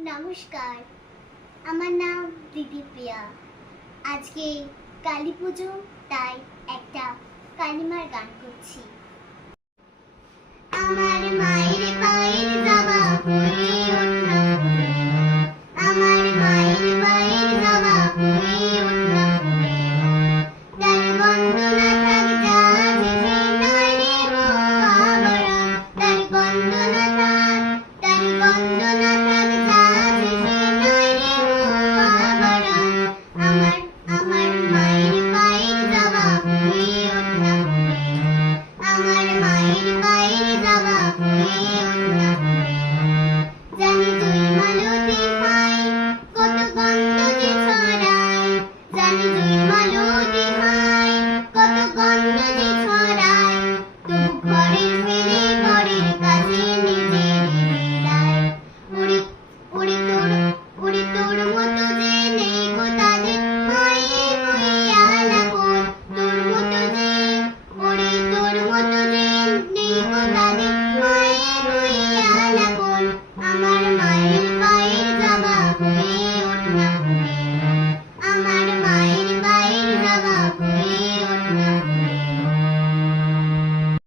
নমস্কার। আমার নাম দিদি প্রিয়া। আজকে কালী পুজো, তাই একটা কালিমার গান করছি। আমার পায়ের Melody.